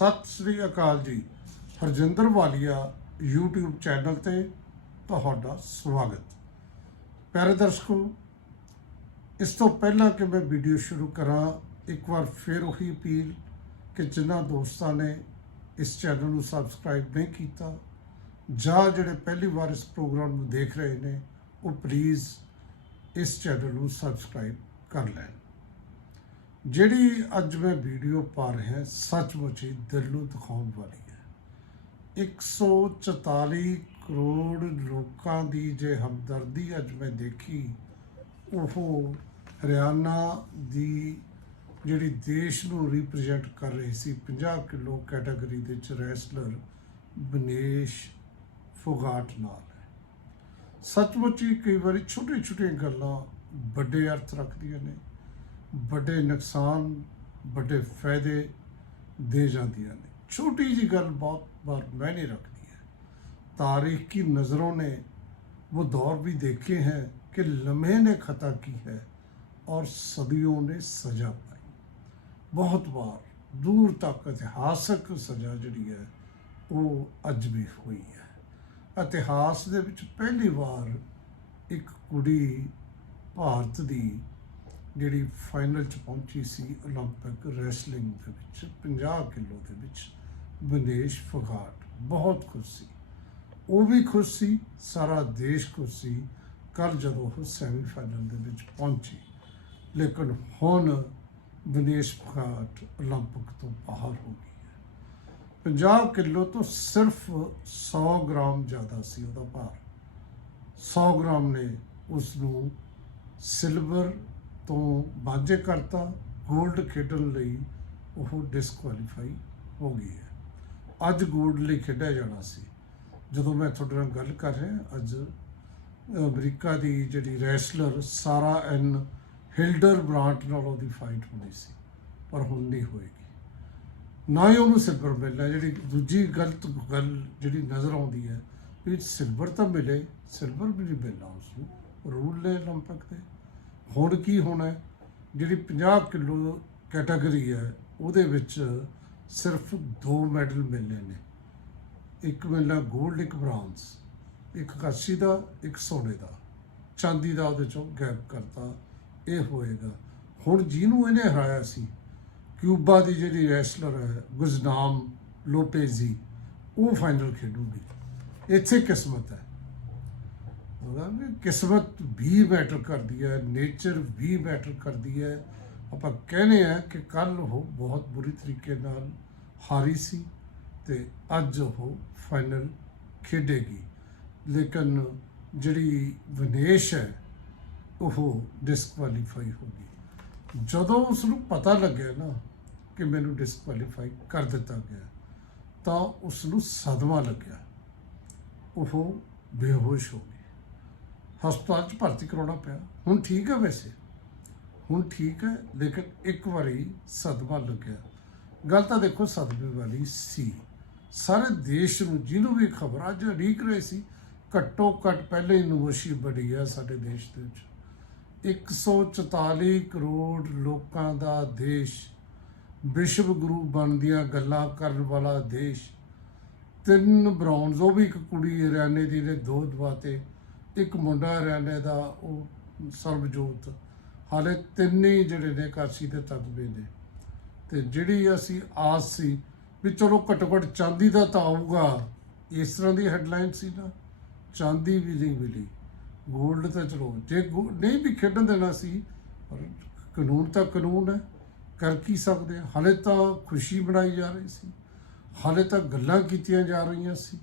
ਸਤਿ ਸ੍ਰੀ ਅਕਾਲ ਜੀ ਹਰਜਿੰਦਰ ਵਾਲੀਆ YouTube channel ਤੇ ਤੁਹਾਡਾ ਸਵਾਗਤ। ਪਿਆਰੇ ਦਰਸ਼ਕੋ, ਇਸ ਤੋਂ ਪਹਿਲਾਂ ਕਿ ਮੈਂ ਵੀਡੀਓ ਸ਼ੁਰੂ ਕਰਾਂ, ਇੱਕ ਵਾਰ ਫਿਰ ਉਹੀ ਅਪੀਲ ਕਿ ਜਿਨ੍ਹਾਂ ਦੋਸਤਾਂ ਨੇ ਇਸ ਚੈਨਲ ਨੂੰ ਸਬਸਕ੍ਰਾਈਬ ਨਹੀਂ ਕੀਤਾ, ਜਾਂ ਜਿਹੜੇ ਪਹਿਲੀ ਵਾਰ ਇਸ ਪ੍ਰੋਗਰਾਮ ਨੂੰ ਦੇਖ ਰਹੇ ਨੇ, ਉਹ ਪਲੀਜ਼ ਇਸ ਚੈਨਲ ਨੂੰ ਸਬਸਕ੍ਰਾਈਬ ਕਰ ਲੈਣ। ਜਿਹੜੀ ਅੱਜ ਮੈਂ ਵੀਡੀਓ ਪਾ ਰਿਹਾ, ਸੱਚਮੁੱਚ ਹੀ ਦਿਲ ਨੂੰ ਦਿਖਾਉਣ ਵਾਲੀ ਹੈ। 144 ਕਰੋੜ ਲੋਕਾਂ ਦੀ ਜੇ ਹਮਦਰਦੀ ਅੱਜ ਮੈਂ ਦੇਖੀ, ਉਹ ਹਰਿਆਣਾ ਦੀ ਜਿਹੜੀ ਦੇਸ਼ ਨੂੰ ਰਿਪਰੈਜ਼ੈਂਟ ਕਰ ਰਹੀ ਸੀ 50 ਕਿਲੋ ਕੈਟਾਗਰੀ ਦੇ ਵਿੱਚ ਰੈਸਲਰ ਬਨੇਸ਼ ਫੋਗਾਟ ਨਾਲ। ਸੱਚਮੁੱਚ ਹੀ ਕਈ ਵਾਰੀ ਛੋਟੇ ਛੋਟੀਆਂ ਗੱਲਾਂ ਵੱਡੇ ਅਰਥ ਰੱਖਦੀਆਂ ਨੇ। ਵੱਡੇ ਨੁਕਸਾਨ ਵੱਡੇ ਫਾਇਦੇ ਦੇ ਜਾਂਦੀਆਂ ਨੇ ਛੋਟੀ ਜੀ ਗੱਲ ਬਹੁਤ ਬਾਰ ਮੈਨੇ ਰੱਖਦੀ ਹੈ तारीख की नज़रों ने वो दौर भी देखे हैं कि लम्हे ने खता की है और सदियों ने सजा पाई ਬਹੁਤ ਵਾਰ ਦੂਰ ਤੱਕ ਇਤਿਹਾਸਕ ਸਜ਼ਾ ਜਿਹੜੀ ਹੈ ਉਹ ਅੱਜ ਵੀ ਹੋਈ ਹੈ ਇਤਿਹਾਸ ਦੇ ਵਿੱਚ ਪਹਿਲੀ ਵਾਰ ਇੱਕ ਕੁੜੀ ਭਾਰਤ ਦੀ ਜਿਹੜੀ ਫਾਈਨਲ ਚ ਪਹੁੰਚੀ ਸੀ 올림픽 ਰੈਸਲਿੰਗ ਦੇ ਵਿੱਚ 50 ਕਿਲੋ ਦੇ ਵਿੱਚ ਵਿਨੇਸ਼ ਫਗਾਟ ਬਹੁਤ ਖੁਸ਼ ਸੀ ਉਹ ਵੀ ਖੁਸ਼ ਸੀ ਸਾਰਾ ਦੇਸ਼ ਖੁਸ਼ ਸੀ ਕੱਲ ਜਦੋਂ ਉਹ ਸੈਮੀਫਾਈਨਲ ਦੇ ਵਿੱਚ ਪਹੁੰਚੀ ਲੇਕਿਨ ਹੁਣ ਵਿਨੇਸ਼ ਫਗਾਟ 올림픽 ਤੋਂ ਬਾਹਰ ਹੋ ਗਈ ਹੈ 50 ਕਿਲੋ ਤੋਂ ਸਿਰਫ 100 ਗ੍ਰਾਮ ਜ਼ਿਆਦਾ ਸੀ ਉਹਦਾ ਭਾਰ 100 ਗ੍ਰਾਮ ਨੇ ਉਸ ਨੂੰ ਸਿਲਵਰ ਤੋਂ ਵਾਜੇ ਕਰਤਾ 골ਡ ਖੇਡਣ ਲਈ ਉਹ ਡਿਸਕੁਆਲੀਫਾਈ ਹੋ ਗਈ ਹੈ। ਅੱਜ 골ਡ ਲਈ ਖੇਡਿਆ ਜਾਣਾ ਸੀ। ਜਦੋਂ ਮੈਂ ਤੁਹਾਡੇ ਨਾਲ ਗੱਲ ਕਰ ਰਿਹਾ, ਅੱਜ ਅਮਰੀਕਾ ਦੀ ਜਿਹੜੀ ਰੈਸਲਰ ਸਾਰਾ ਐਨ ਹਿਲਡਰ ਬ੍ਰਾਂਟ ਨਾਲ ਉਹਦੀ ਫਾਈਟ ਹੋਣੀ ਸੀ, ਪਰ ਹੁਣ ਨਹੀਂ ਹੋਏਗੀ। ਨਾ ਹੀ ਉਹਨੂੰ ਸਿਲਵਰ ਮਿਲਣਾ ਜਿਹੜੀ ਦੂਜੀ ਗਲਤ ਗੱਲ ਜਿਹੜੀ ਨਜ਼ਰ ਆਉਂਦੀ ਹੈ, ਵੀ ਸਿਲਵਰ ਤਾਂ ਮਿਲੇ ਸਿਲਵਰ ਵੀ ਨਹੀਂ ਮਿਲਣਾ ਉਸ ਨੂੰ ਰੂਲ ਨੇ 올림픽 'ਤੇ ਹੁਣ ਕੀ ਹੋਣਾ ਜਿਹੜੀ 50 ਕਿਲੋ ਕੈਟਾਗਰੀ ਹੈ, ਉਹਦੇ ਵਿੱਚ ਸਿਰਫ ਦੋ ਮੈਡਲ ਮਿਲਨੇ ਨੇ। ਇੱਕ ਮਿਲਣਾ 골ਡ ਇੱਕ ਬ੍ਰਾਂਜ਼ ਇੱਕ ਕਾਸ਼ੀ ਦਾ, ਇੱਕ ਸੋਨੇ ਦਾ। ਚਾਂਦੀ ਦਾ ਉਹਦੇ ਚੋਂ ਗੈਪ ਕਰਤਾ, ਇਹ ਹੋਏਗਾ। ਹੁਣ ਜਿਹਨੂੰ ਇਹਨੇ ਹਰਾਇਆ ਸੀ, ਕਿਊਬਾ ਦੀ ਜਿਹੜੀ ਰੈਸਲਰ ਹੈ, ਗੁਜ਼ਨਾਮ ਲੋਪੇਜ਼ੀ, ਉਹ ਫਾਈਨਲ ਖੇਡੂਗੀ। ਇੱਥੇ ਕਿਸਮਤ ਹੈ। ਉਹਦਾ ਕਿਸਮਤ ਵੀ ਮੈਟਰ ਕਰਦੀ ਹੈ ਨੇਚਰ ਵੀ ਮੈਟਰ ਕਰਦੀ ਹੈ। ਆਪਾਂ ਕਹਿੰਦੇ ਆ ਕਿ ਕੱਲ ਉਹ ਬਹੁਤ ਬੁਰੀ ਤਰੀਕੇ ਨਾਲ ਹਾਰੀ ਸੀ ਤੇ ਅੱਜ ਉਹ ਫਾਈਨਲ ਖੇਡੇਗੀ। ਲੇਕਿਨ ਜਿਹੜੀ ਵਿਨੇਸ਼ ਹੈ, ਉਹ ਡਿਸਕੁਆਲੀਫਾਈ ਹੋ ਗਈ। ਜਦੋਂ ਉਸ ਨੂੰ ਪਤਾ ਲੱਗਿਆ ਨਾ ਕਿ ਮੈਨੂੰ ਡਿਸਕੁਆਲੀਫਾਈ ਕਰ ਦਿੱਤਾ ਗਿਆ, ਤਾਂ ਉਸ ਨੂੰ ਸਦਮਾ ਲੱਗਿਆ। ਉਹ ਬੇਹੋਸ਼ ਹੋ ਗਈ ਹਸਪਤਾਲ 'ਚ ਭਰਤੀ ਕਰਾਉਣਾ ਪਿਆ। ਹੁਣ ਠੀਕ ਹੈ ਵੈਸੇ। ਹੁਣ ਠੀਕ ਹੈ ਲੇਕਿਨ ਇੱਕ ਵਾਰੀ ਸਦਮਾ ਲੱਗਿਆ। ਗੱਲ ਤਾਂ ਦੇਖੋ ਸਦਮੇ ਵਾਲੀ ਸੀ। ਸਾਰੇ ਦੇਸ਼ ਨੂੰ, ਜਿਹਨੂੰ ਵੀ ਖਬਰ ਅੱਜ ਉਡੀਕ ਰਹੇ ਸੀ, ਘੱਟੋ ਘੱਟ ਪਹਿਲੇ ਹੀ ਨਮੋਸ਼ੀ ਬੜੀ ਆ ਸਾਡੇ ਦੇਸ਼ ਦੇ ਵਿੱਚ। 144 ਕਰੋੜ ਲੋਕਾਂ ਦਾ ਦੇਸ਼, ਵਿਸ਼ਵ ਗੁਰੂ ਬਣਦੀਆਂ ਗੱਲਾਂ ਕਰਨ ਵਾਲਾ ਦੇਸ਼, ਤਿੰਨ ਬ੍ਰੌਂਜ਼ ਉਹ ਵੀ ਇੱਕ ਕੁੜੀ ਹਰਿਆਣੇ ਦੀ ਨੇ, ਦੋ ਦਵਾਤੇ ਇੱਕ ਮੁੰਡਾ ਹਰਿਆਣੇ ਦਾ, ਉਹ ਸਰਬਜੋਤ। ਹਾਲੇ ਤਿੰਨ ਹੀ ਜਿਹੜੇ ਨੇ ਕਾਸ਼ੀ ਦੇ ਤਤਵੇ ਨੇ। ਤੇ ਜਿਹੜੀ ਅਸੀਂ ਆਸ ਸੀ ਵੀ ਚਲੋ ਘੱਟੋ ਘੱਟ ਚਾਂਦੀ ਦਾ ਤਾਂ ਆਊਗਾ, ਇਸ ਤਰ੍ਹਾਂ ਦੀ ਹੈਡਲਾਈਨ ਸੀ ਨਾ, ਚਾਂਦੀ ਵੀ ਨਹੀਂ ਮਿਲੀ। 골ਡ ਤਾਂ ਚਲੋ, ਜੇ ਗੋ- ਨਹੀਂ ਵੀ ਖੇਡਣ ਦੇਣਾ ਸੀ, ਪਰ ਕਾਨੂੰਨ ਤਾਂ ਕਾਨੂੰਨ ਹੈ, ਕਰ ਕੀ ਸਕਦੇ ਹਾਲੇ ਤਾਂ ਖੁਸ਼ੀ ਬਣਾਈ ਜਾ ਰਹੀ ਸੀ। ਹਾਲੇ ਤਾਂ ਗੱਲਾਂ ਕੀਤੀਆਂ ਜਾ ਰਹੀਆਂ ਸੀ।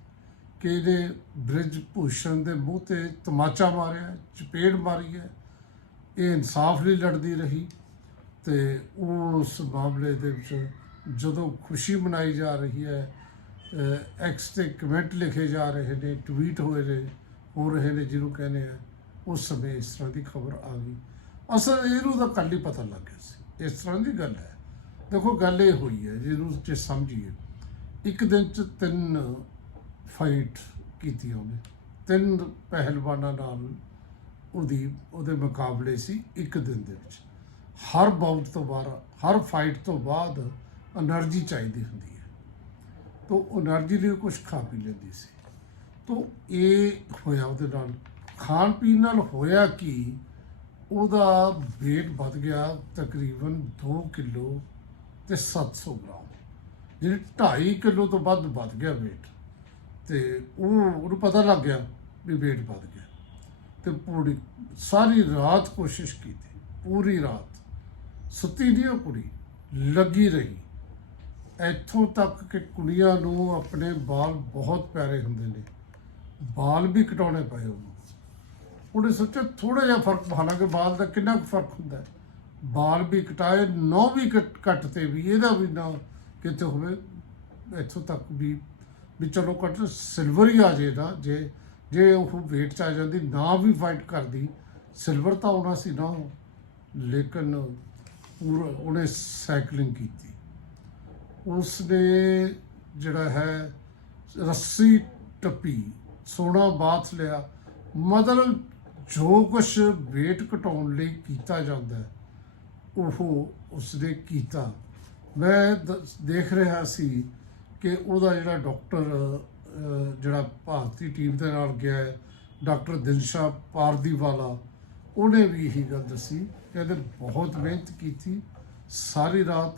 ਕਿ ਇਹਨੇ ਬ੍ਰਿਜ ਭੂਸ਼ਣ ਦੇ ਮੂੰਹ ਤੇ ਤਮਾਚਾ ਮਾਰਿਆ, ਚਪੇੜ ਮਾਰੀ ਹੈ। ਇਹ ਇਨਸਾਫ ਲਈ ਲੜਦੀ ਰਹੀ ਤੇ ਉਸ ਮਾਮਲੇ ਦੇ ਵਿੱਚ ਜਦੋਂ ਖੁਸ਼ੀ ਮਨਾਈ ਜਾ ਰਹੀ ਹੈ ਐਕਸ ਤੇ ਕਮੈਂਟ ਲਿਖੇ ਜਾ ਰਹੇ ਨੇ ਟਵੀਟ ਹੋਏ ਨੇ, ਹੋ ਰਹੇ ਨੇ ਜਿਹਨੂੰ ਕਹਿੰਦੇ ਆ, ਉਸ ਸਮੇਂ ਇਸ ਤਰ੍ਹਾਂ ਦੀ ਖਬਰ ਆ ਗਈ। ਅਸਲ ਇਹਨੂੰ ਤਾਂ ਕੱਲ੍ਹ ਹੀ ਪਤਾ ਲੱਗ ਗਿਆ ਸੀ। ਇਸ ਤਰ੍ਹਾਂ ਦੀ ਗੱਲ ਹੈ। ਦੇਖੋ, ਗੱਲ ਇਹ ਹੋਈ ਹੈ, ਜਿਹਨੂੰ ਜੇ ਸਮਝੀਏ, ਇੱਕ ਦਿਨ ਚ ਤਿੰਨ ਫਾਈਟ ਕੀਤੀ ਉਹਨੇ। ਤਿੰਨ ਪਹਿਲਵਾਨਾਂ ਨਾਲ ਉਹਦੀ, ਉਹਦੇ ਮੁਕਾਬਲੇ ਸੀ ਇੱਕ ਦਿਨ ਦੇ ਵਿੱਚ। ਹਰ ਬਾਉਂਡ ਤੋਂ ਬਾਅਦ, ਹਰ ਫਾਈਟ ਤੋਂ ਬਾਅਦ એનર્ਜੀ ਚਾਹੀਦੀ ਹੁੰਦੀ ਹੈ। ਤੋਂ એનર્ਜੀ ਲਈ ਕੁਝ ਖਾ ਪੀ ਲੈਂਦੀ ਸੀ। ਤੋਂ ਇਹ ਹੋਇਆ ਉਹਦੇ ਨਾਲ। ਖਾਣ ਪੀਣ ਨਾਲ ਹੋਇਆ ਕਿ? ਉਹਦਾ ਵੇਟ ਵੱਧ ਗਿਆ ਤਕਰੀਬਨ 2 ਕਿਲੋ ਤੇ 700 ਗ੍ਰਾਮ। ਜਿਹੜੇ 2.5 ਕਿਲੋ ਤੋਂ ਵੱਧ ਵੱਧ ਗਿਆ ਵੇਟ ਤੇ ਉਹ, ਉਹਨੂੰ ਪਤਾ ਲੱਗ ਗਿਆ ਵੀ weight ਵੱਧ ਗਿਆ। ਤੇ ਪੂਰੀ, ਸਾਰੀ ਰਾਤ ਕੋਸ਼ਿਸ਼ ਕੀਤੀ, ਪੂਰੀ ਰਾਤ। ਸੁੱਤੀ ਨਹੀਂ ਉਹ ਕੁੜੀ, ਲੱਗੀ ਰਹੀ। ਇੱਥੋਂ ਤੱਕ ਕਿ ਕੁੜੀਆਂ ਨੂੰ ਆਪਣੇ ਬਾਲ ਬਹੁਤ ਪਿਆਰੇ ਹੁੰਦੇ ਨੇ। ਬਾਲ ਵੀ ਕਟਾਉਣੇ ਪਏ ਉਹਨੂੰ। ਉਹਨੇ ਸੋਚਿਆ ਥੋੜਾ ਜਿਹਾ ਫ਼ਰਕ ਹਾਲਾਂਕਿ ਬਾਲ ਦਾ ਕਿੰਨਾ ਕੁ ਫ਼ਰਕ ਹੁੰਦਾ। ਬਾਲ ਵੀ ਕਟਾਏ ਨੌ ਵੀ ਕੱਟ ਕੱਟ ਤੇ ਵੀ, ਇਹਦਾ ਵੀ ਨਾ ਕਿਤੇ ਹੋਵੇ, ਇੱਥੋਂ ਤੱਕ ਵੀ ਵੀ ਚਲੋ ਕੱਟ ਸਿਲਵਰ ਹੀ ਆ ਜੇ ਨਾ ਜੇ ਜੇ ਉਹ ਵੇਟ ਚ ਆ ਜਾਂਦੀ, ਨਾ ਵੀ ਫਾਈਟ ਕਰਦੀ ਸਿਲਵਰ ਤਾਂ ਆਉਣਾ ਸੀ ਨਾ ਲੇਕਿਨ ਪੂਰਾ ਉਹਨੇ ਸਾਈਕਲਿੰਗ ਕੀਤੀ। ਉਸਨੇ ਜਿਹੜਾ ਹੈ ਰੱਸੀ ਟੱਪੀ, ਸੋਨਾ ਬਾਥ ਲਿਆ, ਮਤਲਬ ਜੋ ਕੁਛ ਵੇਟ ਘਟਾਉਣ ਲਈ ਕੀਤਾ ਜਾਂਦਾ, ਉਹ ਉਸਨੇ ਕੀਤਾ। ਮੈਂ ਦ- ਦੇਖ ਰਿਹਾ ਸੀ ਕਿ ਉਹਦਾ ਜਿਹੜਾ ਡਾਕਟਰ ਜਿਹੜਾ ਭਾਰਤੀ ਟੀਮ ਦੇ ਨਾਲ ਗਿਆ ਹੈ, ਡਾਕਟਰ ਦਿਲਸ਼ਾ ਪਾਰਦੀਵਾਲਾ, ਉਹਨੇ ਵੀ ਇਹੀ ਗੱਲ ਦੱਸੀ ਕਹਿੰਦੇ ਬਹੁਤ ਮਿਹਨਤ ਕੀਤੀ, ਸਾਰੀ ਰਾਤ,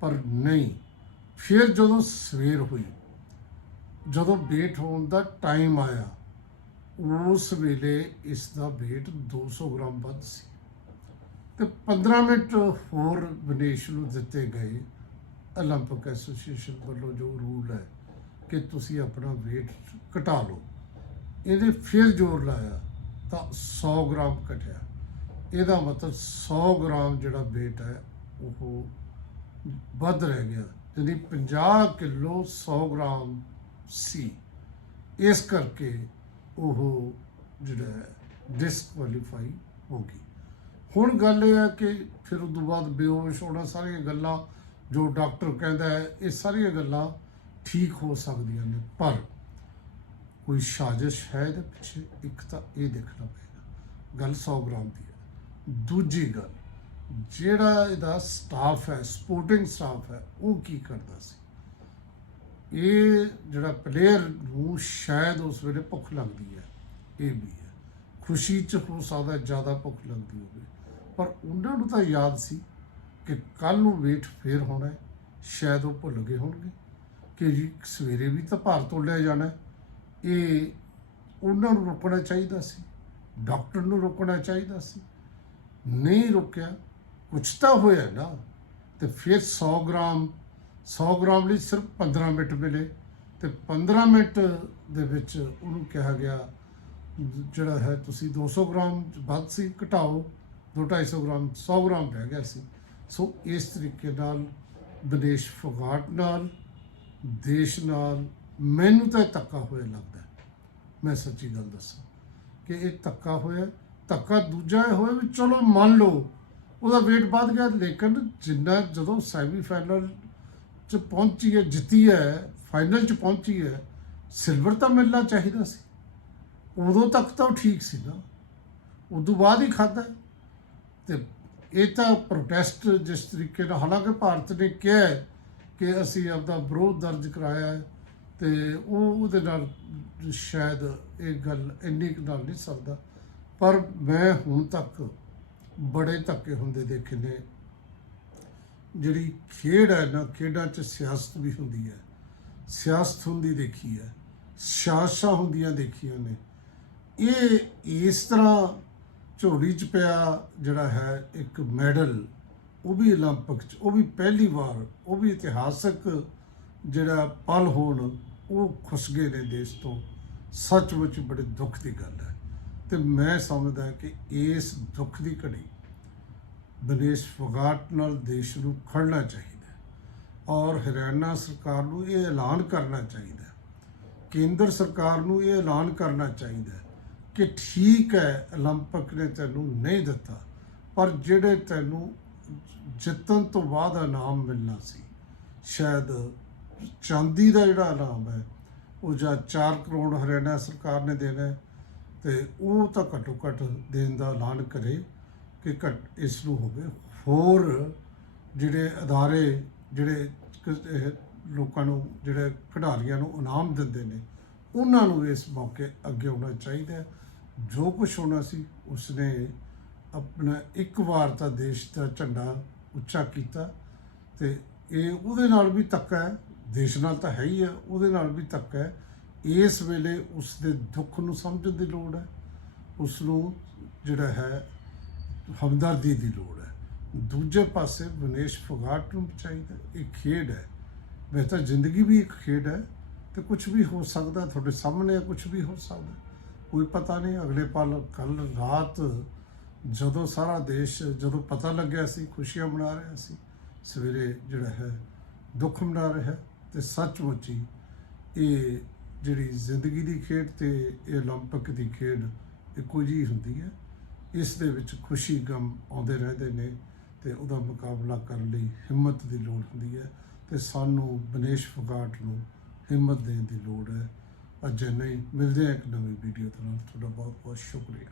ਪਰ ਨਹੀਂ। ਫਿਰ ਜਦੋਂ ਸਵੇਰ ਹੋਈ, ਜਦੋਂ ਵੇਟ ਹੋਣ ਦਾ ਟਾਈਮ ਆਇਆ, ਉਸ ਵੇਲੇ ਇਸ ਦਾ weight 200 ਗ੍ਰਾਮ ਵੱਧ ਸੀ। ਤੇ 15 ਮਿੰਟ ਹੋਰ ਵਿਨੇਸ਼ ਨੂੰ ਦਿੱਤੇ ਗਏ 올림픽 ਐਸੋਸੀਏਸ਼ਨ ਵੱਲੋਂ ਜੋ ਰੂਲ ਹੈ ਕਿ ਤੁਸੀਂ ਆਪਣਾ weight ਘਟਾ ਲਓ ਇਹਨੇ ਫਿਰ ਜ਼ੋਰ ਲਾਇਆ ਤਾਂ 100 ਗ੍ਰਾਮ ਘਟਿਆ ਇਹਦਾ ਮਤਲਬ 100 ਗ੍ਰਾਮ ਜਿਹੜਾ weight ਹੈ ਉਹ ਵੱਧ ਰਹਿ ਗਿਆ ਯਾਨੀ 50 ਕਿਲੋ 100 ਗ੍ਰਾਮ ਸੀ ਇਸ ਕਰਕੇ ਉਹ ਜਿਹੜਾ ਡਿਸਕੁਆਲੀਫਾਈ ਹੋ ਗਈ ਹੁਣ ਗੱਲ ਇਹ ਹੈ ਕਿ ਫਿਰ ਉਸ ਤੋਂ ਬਾਅਦ ਬੇਹੋਸ਼ ਹੋਣਾ ਸਾਰੀਆਂ ਗੱਲਾਂ ਜੋ ਡਾਕਟਰ ਕਹਿੰਦਾ ਹੈ, ਇਹ ਸਾਰੀਆਂ ਗੱਲਾਂ ਠੀਕ ਹੋ ਸਕਦੀਆਂ ਨੇ, ਪਰ ਕੋਈ ਸਾਜ਼ਿਸ਼ ਹੈ ਇਹਦੇ ਪਿੱਛੇ? ਇੱਕ ਤਾਂ ਇਹ ਦੇਖਣਾ ਪਏਗਾ, ਗੱਲ 100 ਗ੍ਰਾਮ ਦੀ ਹੈ। ਦੂਜੀ ਗੱਲ, ਜਿਹੜਾ ਇਹਦਾ ਸਟਾਫ ਹੈ ਸਪੋਰਟਿੰਗ ਸਟਾਫ ਹੈ, ਉਹ ਕੀ ਕਰਦਾ ਸੀ? ਇਹ ਜਿਹੜਾ ਪਲੇਅਰ ਨੂੰ ਸ਼ਾਇਦ ਉਸ ਵੇਲੇ ਭੁੱਖ ਲੱਗਦੀ ਹੈ, ਇਹ ਵੀ ਹੈ। ਖੁਸ਼ੀ ਚ ਹੋ ਸਕਦਾ ਜ਼ਿਆਦਾ ਭੁੱਖ ਲੱਗਦੀ ਹੋਵੇ, ਪਰ ਉਹਨਾਂ ਨੂੰ ਤਾਂ ਯਾਦ ਸੀ। ਕਿ ਕੱਲ ਨੂੰ ਵੇਟ ਫੇਰ ਹੋਣਾ ਹੈ, ਸ਼ਾਇਦ ਉਹ ਭੁੱਲ ਗਏ ਹੋਣਗੇ ਕਿ ਜੀ ਸਵੇਰੇ ਵੀ ਤਾਂ ਭਾਰ ਤੋਲਿਆ ਜਾਣਾ ਇਹ ਉਹਨਾਂ ਨੂੰ ਰੋਕਣਾ ਚਾਹੀਦਾ ਸੀ, ਡਾਕਟਰ ਨੂੰ ਰੋਕਣਾ ਚਾਹੀਦਾ ਸੀ। ਨਹੀਂ ਰੋਕਿਆ, ਕੁਛ ਤਾਂ ਹੋਇਆ ਨਾ, ਤੇ ਫਿਰ 100 ਗ੍ਰਾਮ 100 ਗ੍ਰਾਮ ਲਈ ਸਿਰਫ 15 ਮਿੰਟ ਮਿਲੇ ਤੇ 15 ਮਿੰਟ ਦੇ ਵਿੱਚ ਉਹਨੂੰ ਕਿਹਾ ਗਿਆ, ਜਿਹੜਾ ਹੈ ਤੁਸੀਂ 200 ਗ੍ਰਾਮ ਵੱਧ ਸੀ, ਘਟਾਓ 2-250 ਗ੍ਰਾਮ 100 ਗ੍ਰਾਮ ਰਹਿ ਗਿਆ ਸੀ। ਸੋ ਇਸ ਤਰੀਕੇ ਨਾਲ ਵਿਦੇਸ਼ ਫਗਾਟ ਨਾਲ, ਦੇਸ਼ ਨਾਲ ਮੈਨੂੰ ਤਾਂ ਇਹ ਧੱਕਾ ਹੋਇਆ ਲੱਗਦਾ ਮੈਂ ਸੱਚੀ ਗੱਲ ਦੱਸਾਂ ਕਿ ਇਹ ਧੱਕਾ ਹੋਇਆ ਧੱਕਾ ਦੂਜਾ ਇਹ ਹੋਇਆ ਵੀ ਚਲੋ ਮੰਨ ਲਓ, ਉਹਦਾ weight ਵੱਧ ਗਿਆ, ਲੇਕਿਨ ਜਿੰਨਾ ਜਦੋਂ ਸੈਮੀ ਫਾਈਨਲ ਚ ਪਹੁੰਚੀ ਹੈ, ਜਿੱਤੀ ਹੈ ਫਾਈਨਲ ਚ ਪਹੁੰਚੀ ਹੈ ਸਿਲਵਰ ਤਾਂ ਮਿਲਣਾ ਚਾਹੀਦਾ ਸੀ। ਉਦੋਂ ਤੱਕ ਤਾਂ ਉਹ ਠੀਕ ਸੀ ਨਾ। ਉਦੋਂ ਬਾਅਦ ਹੀ ਖਾਦਾ ਤੇ ਇਹ ਤਾਂ ਪ੍ਰੋਟੈਸਟ ਜਿਸ ਤਰੀਕੇ ਨਾਲ, ਹਾਲਾਂਕਿ ਭਾਰਤ ਨੇ ਕਿਹਾ ਕਿ ਅਸੀਂ ਆਪਦਾ ਵਿਰੋਧ ਦਰਜ ਕਰਾਇਆ ਹੈ ਤੇ ਉਹ ਉਹਦੇ ਨਾਲ ਸ਼ਾਇਦ ਇਹ ਗੱਲ ਇੰਨੀ ਕੁ ਨਾਲ ਨਹੀਂ ਸਕਦਾ ਪਰ ਮੈਂ ਹੁਣ ਤੱਕ ਬੜੇ ਧੱਕੇ ਹੁੰਦੇ ਦੇਖੇ ਨੇ। ਜਿਹੜੀ ਖੇਡ ਹੈ ਨਾ, ਖੇਡਾਂ 'ਚ ਸਿਆਸਤ ਵੀ ਹੁੰਦੀ ਹੈ। ਸਿਆਸਤ ਹੁੰਦੀ ਦੇਖੀ ਹੈ। ਸਾਜ਼ਿਸ਼ਾਂ ਹੁੰਦੀਆਂ ਦੇਖੀਆਂ ਨੇ। ਇਹ ਇਸ ਤਰ੍ਹਾਂ ਝੋਲੀ 'ਚ ਪਿਆ ਜਿਹੜਾ ਹੈ ਇੱਕ ਮੈਡਲ ਉਹ ਵੀ 올림픽 'ਚ ਉਹ ਵੀ ਪਹਿਲੀ ਵਾਰ ਉਹ ਵੀ ਇਤਿਹਾਸਕ ਜਿਹੜਾ ਪਲ ਹੋਣ ਉਹ ਖੁੱਸ ਗਏ ਨੇ ਦੇਸ਼ ਤੋਂ ਸੱਚਮੁੱਚ ਬੜੇ ਦੁੱਖ ਦੀ ਗੱਲ ਹੈ ਤੇ ਮੈਂ ਸਮਝਦਾ ਕਿ ਇਸ ਦੁੱਖ ਦੀ ਘੜੀ ਦਿਨੇਸ਼ ਫੋਗਾਟ ਨਾਲ ਦੇਸ਼ ਨੂੰ ਖੜਨਾ ਚਾਹੀਦਾ ਹੈ ਔਰ ਹਰਿਆਣਾ ਸਰਕਾਰ ਨੂੰ ਇਹ ਐਲਾਨ ਕਰਨਾ ਚਾਹੀਦਾ ਹੈ ਕੇਂਦਰ ਸਰਕਾਰ ਨੂੰ ਇਹ ਐਲਾਨ ਕਰਨਾ ਚਾਹੀਦਾ ਹੈ ਕਿ ਠੀਕ ਹੈ 올림픽 ਨੇ ਤੈਨੂੰ ਨਹੀਂ ਦਿੱਤਾ ਪਰ ਜਿਹੜੇ ਤੈਨੂੰ ਜਿੱਤਣ ਤੋਂ ਬਾਅਦ ਇਨਾਮ ਮਿਲਣਾ ਸੀ ਸ਼ਾਇਦ ਚਾਂਦੀ ਦਾ ਜਿਹੜਾ ਇਨਾਮ ਹੈ ਉਹ ਜਾਂ 4 ਕਰੋੜ ਹਰਿਆਣਾ ਸਰਕਾਰ ਨੇ ਦੇਣਾ ਹੈ ਤੇ ਉਹ ਤਾਂ ਘੱਟੋ ਘੱਟ ਦੇਣ ਦਾ ਐਲਾਨ ਕਰੇ ਕਿ ਘੱਟ ਇਸ ਨੂੰ ਹੋਵੇ ਹੋਰ ਜਿਹੜੇ ਅਦਾਰੇ ਜਿਹੜੇ ਕ- ਇਹ ਲੋਕਾਂ ਨੂੰ ਜਿਹੜੇ ਖਿਡਾਰੀਆਂ ਨੂੰ ਇਨਾਮ ਦਿੰਦੇ ਨੇ ਉਹਨਾਂ ਨੂੰ ਇਸ ਮੌਕੇ ਅੱਗੇ ਆਉਣਾ ਚਾਹੀਦਾ ਹੈ। ਜੋ ਕੁਝ ਹੋਣਾ ਸੀ, ਉਸਨੇ ਆਪਣਾ ਇੱਕ ਵਾਰ ਤਾਂ ਦੇਸ਼ ਦਾ ਝੰਡਾ ਉੱਚਾ ਕੀਤਾ ਤੇ ਇਹ ਉਹਦੇ ਨਾਲ ਵੀ ਧੱਕਾ ਹੈ, ਦੇਸ਼ ਨਾਲ ਤਾਂ ਹੈ ਹੀ ਹੈ, ਉਹਦੇ ਨਾਲ ਵੀ ਧੱਕਾ ਹੈ। ਇਸ ਵੇਲੇ ਉਸ ਦੇ ਦੁੱਖ ਨੂੰ ਸਮਝਣ ਦੀ ਲੋੜ ਹੈ ਉਸ ਨੂੰ ਜਿਹੜਾ ਹੈ, ਹਮਦਰਦੀ ਦੀ ਲੋੜ ਹੈ। ਦੂਜੇ ਪਾਸੇ ਵਿਨੇਸ਼ ਫੋਗਾਟ ਨੂੰ ਚਾਹੀਦਾ ਇਹ ਖੇਡ ਹੈ। ਬਿਹਤਰ ਜ਼ਿੰਦਗੀ ਵੀ ਇੱਕ ਖੇਡ ਹੈ ਤੇ ਕੁਝ ਵੀ ਹੋ ਸਕਦਾ, ਤੁਹਾਡੇ ਸਾਹਮਣੇ ਕੁਝ ਵੀ ਹੋ ਸਕਦਾ। ਕੋਈ ਪਤਾ ਨਹੀਂ ਅਗਲੇ ਪਲ ਕੱਲ ਰਾਤ ਜਦੋਂ ਸਾਰਾ ਦੇਸ਼ ਜਦੋਂ ਪਤਾ ਲੱਗਿਆ ਸੀ ਖੁਸ਼ੀਆਂ ਮਨਾ ਰਿਹਾ ਸੀ ਸਵੇਰੇ ਜਿਹੜਾ ਹੈ ਦੁੱਖ ਮਨਾ ਰਿਹਾ ਤੇ ਸੱਚਮੁੱਚ ਹੀ ਇਹ ਜਿਹੜੀ ਜ਼ਿੰਦਗੀ ਦੀ ਖੇਡ ਤੇ ਇਹ 올림픽 ਦੀ ਖੇਡ ਇੱਕੋ ਜਿਹੀ ਹੁੰਦੀ ਹੈ ਇਸ ਦੇ ਵਿੱਚ ਖੁਸ਼ੀ ਗਮ ਆਉਂਦੇ ਰਹਿੰਦੇ ਨੇ ਤੇ ਉਹਦਾ ਮੁਕਾਬਲਾ ਕਰਨ ਲਈ ਹਿੰਮਤ ਦੀ ਲੋੜ ਹੁੰਦੀ ਹੈ ਤੇ ਸਾਨੂੰ ਬਨੇਸ਼ ਫਗਾਟ ਨੂੰ ਹਿੰਮਤ ਦੇਣ ਦੀ ਲੋੜ ਹੈ ਅਜੇ ਨਹੀਂ ਮਿਲਦੇ ਹਾਂ ਇੱਕ ਨਵੀਂ ਵੀਡੀਓ ਦੇ ਨਾਲ। ਤੁਹਾਡਾ ਬਹੁਤ ਬਹੁਤ ਸ਼ੁਕਰੀਆ।